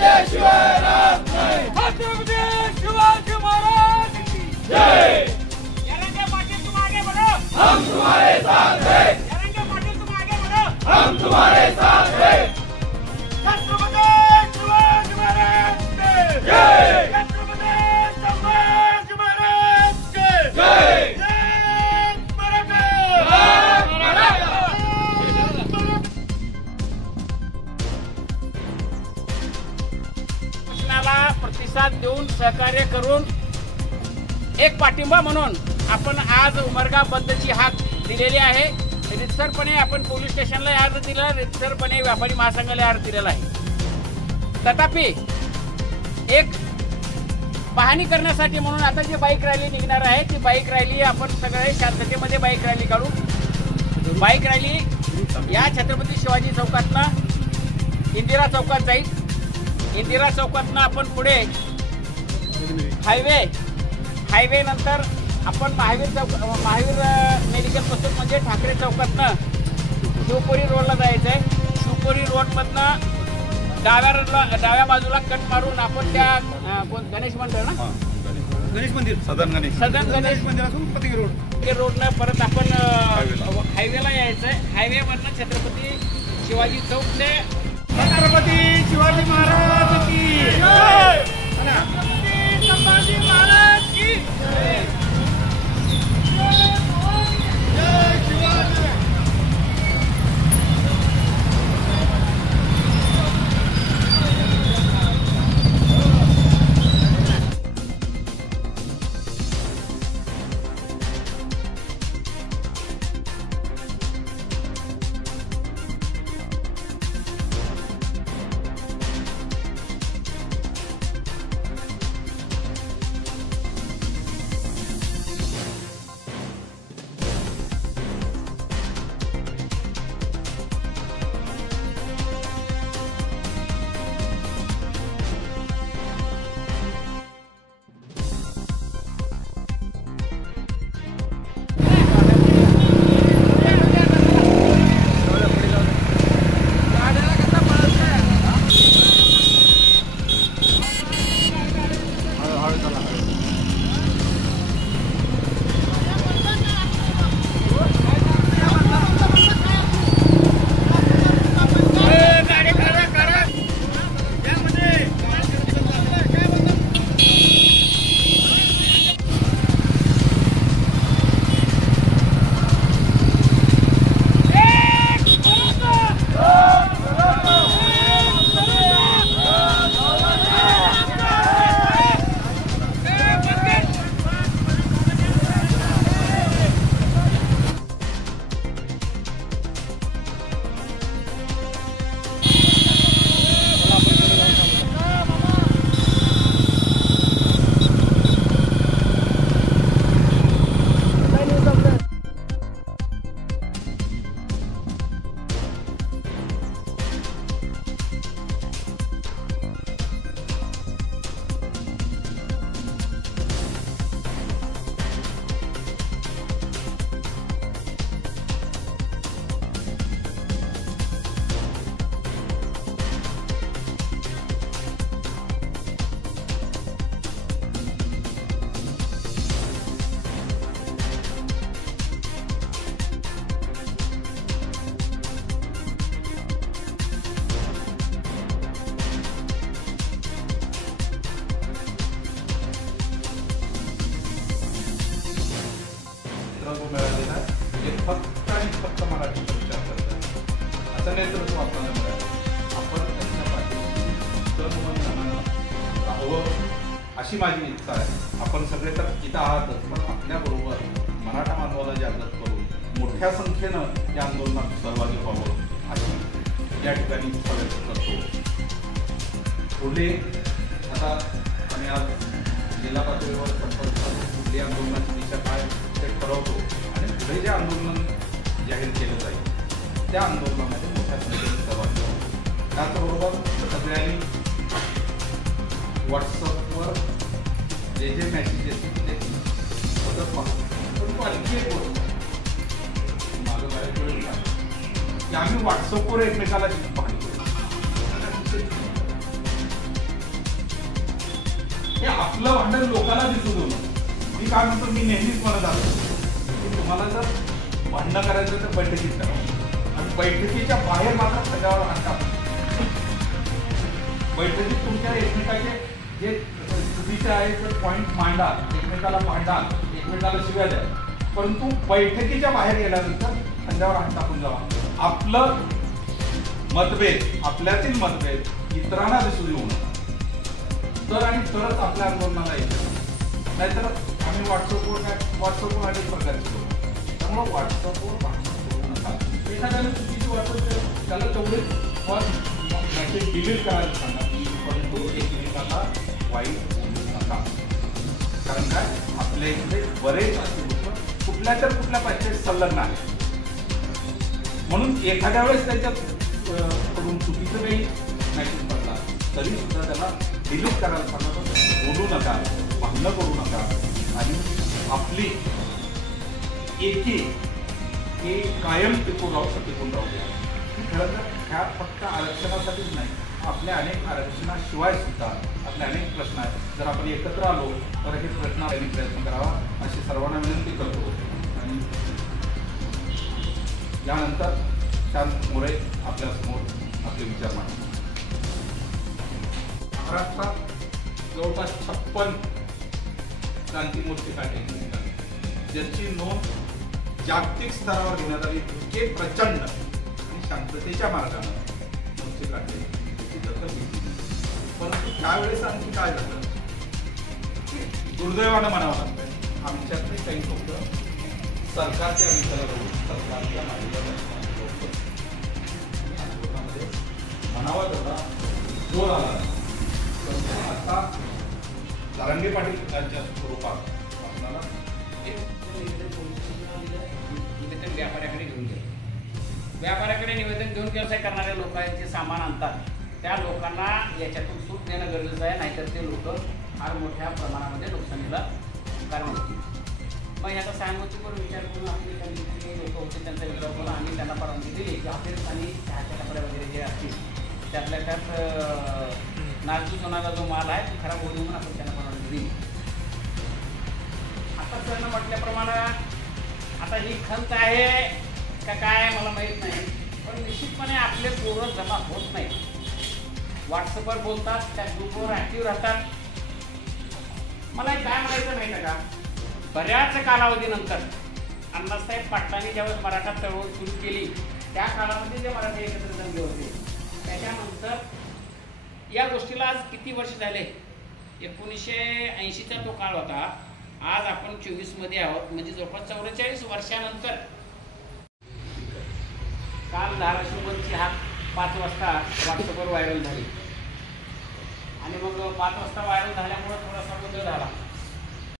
त्याशिवाय राहत नाही. छत्रपती शिवाजी महाराज की जय. यरंगे पाटील तुम आगे बढ़ो, हम तुम्हारे साथ हैं. यरंगे पाटील तुम आगे बढ़ो, हम तुम्हारे साथ हैं. छत्रपती शिवाजी महाराज की जय. छत्रपती शिवाजी महाराज की जय. प्रतिसाद देऊन सहकार्य करून एक पाठिंबा म्हणून आपण आज उमरगा बंदची हाक दिलेली आहे. रितसरपणे आपण पोलीस स्टेशनला अर्ज दिला, रितसरपणे व्यापारी महासंघाला अर्ज दिलेला आहे. तथापि एक पाहणी करण्यासाठी म्हणून आता जी बाईक रॅली निघणार आहे ती बाईक रॅली आपण सगळे शांततेमध्ये बाईक रॅली काढू. बाईक रॅली या छत्रपती शिवाजी चौकातनं इंदिरा चौकात जाईल. इंदिरा चौकातनं आपण पुढे हायवे नंतर आपण महावीर मेडिकल पासून म्हणजे ठाकरे चौकातनं शिवपुरी रोडला जायचं आहे. शिवपुरी रोडमधनं डाव्या बाजूला कट मारून आपण त्या गणेश मंदिर ना सदन गणेश मंदिरातून ते रोडनं परत आपण हायवेला यायचं आहे. हायवेवरनं छत्रपती शिवाजी चौक ते छत्रपती शिवाजी महाराज की जय. छत्रपती संभाजी महाराज की जय. मिळालेला जे फक्त आणि फक्त मराठीचा विचार करतात असं नेतृत्व आपल्याला मिळालं. आपण त्यांच्या पाठीशी तन राहावं अशी माझी इच्छा आहे. आपण सगळे तर इथं आहातच, पण आपल्याबरोबर मराठा बांधवाला जागृत करून मोठ्या संख्येनं या आंदोलनात सहभागी व्हावं अशी या ठिकाणी इच्छा व्यक्त करतो. पुढे आता आम्ही आज जिल्हा पातळीवर कुठली आंदोलनाची दिशा काय ते ठरवतो आणि पुढे जे आंदोलन जाहीर केलं जाईल त्या आंदोलनामध्ये मोठ्या संख्येने सहभागी व्हावं. त्याचबरोबर सगळ्यांनी व्हॉट्सअपवर जे जे मेसेजेस ते सतत पाहतो. परंतु आणखी एक गोष्ट माझं बऱ्याच वेळ की आम्ही व्हॉट्सअपवर एकमेकाला पाहतो. हे आपलं भांडण लोकांना दिसू देऊ नका. मी काय म्हणतो, मी नेहमीच म्हणत आलो की तुम्हाला जर भांडणं करायचं तर बैठकीत करा आणि बैठकीच्या बाहेर मात्र सगळ्यावर आणता. बैठकीत तुमच्या एकमेकाचे जे चुकीचे आहेत ते पॉईंट मांडा, एकमेकाला भांडा, एकमेकाला शिव्या द्या, परंतु बैठकीच्या बाहेर गेल्यानंतर खांद्यावर हात टाकून जावा. आपलं मतभेद, आपल्यातील मतभेद इतरांना दिसू देऊ नका. तर आणि तरच आपल्या आंदोलनाला येईल. नाहीतर आम्ही व्हॉट्सअपवर अनेक प्रकारचे करू. त्यामुळे व्हॉट्सअपवर भाषण करू नका. एखाद्याने चुकीची वाटत त्याला तेवढेच मेसेज डिलीट करायला सांगा, परंतु एकमेकाला वाईट बोलू नका. कारण काय, आपल्या इकडे बरेच असे लोक कुठल्या तर कुठल्या पाहिजे संलग्न आहेत. म्हणून एखाद्या वेळेस त्याच्यात कडून चुकीचं काही मेसेज पडला तरी सुद्धा त्याला डिलीट करायला सांगा. बोलू नका, भांडणं करू नका आणि आपली एकी हे कायम टिकून राहू द्या. खरं तर ह्या फक्त आरक्षणासाठीच नाही, आपल्या अनेक आरक्षणाशिवाय सुद्धा आपले अनेक प्रश्न आहेत. जर आपण एकत्र आलो तर हे प्रश्नासाठी प्रयत्न करावा अशी सर्वांना विनंती करतो. आणि यानंतर शांत मोरे आपल्यासमोर आपले विचार मांडतात. महाराष्ट्रात जवळपास 56 क्रांतीमूर्ती काढली, ज्याची नोंद जागतिक स्तरावर घेण्यात आली. इतके प्रचंड आणि शांततेच्या मार्गाने मूर्ती काढली, त्याची दखल घेतली. परंतु त्यावेळेस आणखी काय झालं, दुर्दैवानं म्हणावं लागतं, आमच्यातले काही लोक सरकारच्या विचारावर, सरकारच्या आंदोलनामध्ये म्हणावा तेवढा जोर आला. आता जारंगे पाटील यांच्या स्वरूपात आपल्याला निवेदन व्यापाऱ्याकडे घेऊन गेलं. व्यापाऱ्याकडे निवेदन घेऊन व्यवसाय करणारे लोक आहेत, जे सामान आणतात, त्या लोकांना याच्यातून सूट देणं गरजेचं आहे. नाहीतर ते लोक फार मोठ्या प्रमाणामध्ये नुकसानीला कारण होतील. मग याचा सहानुभूतीवर विचार करून आपले काही लोक होते त्यांचा विचार करून आम्ही त्यांना परवानगी दिली की अखेर आणि चहाच्या कपड्या वगैरे जे असतील त्यातल्या त्यात नाजूक होणारा जो माल आहे तो खराब होऊ म्हणून आपण त्यांना परवानगी दिली. आता सर म्हटल्याप्रमाणे आता ही खंत आहे का काय मला माहीत नाही, पण निश्चितपणे आपले पोरं जमा होत नाही. व्हॉट्सअपवर बोलतात, त्या ग्रुपवर ॲक्टिव्ह राहतात. मला काय म्हणायचं माहिती आहे का, बऱ्याच कालावधीनंतर अण्णासाहेब पाटलांनी ज्यावेळेस मराठा चळवळ सुरू केली त्या काळामध्ये जे मराठी एकत्र जमले होते, त्याच्यानंतर या गोष्टीला आज किती वर्ष झाले, 1980चा तो काळ होता. आज आपण 24 मध्ये आहोत, म्हणजे जवळपास 44 वर्षानंतर काल धाराशिवची हाक 5 वाजता व्हॉट्सअपवर व्हायरल झाली आणि मग 5 वाजता व्हायरल झाल्यामुळे थोडासा गोंधळ झाला.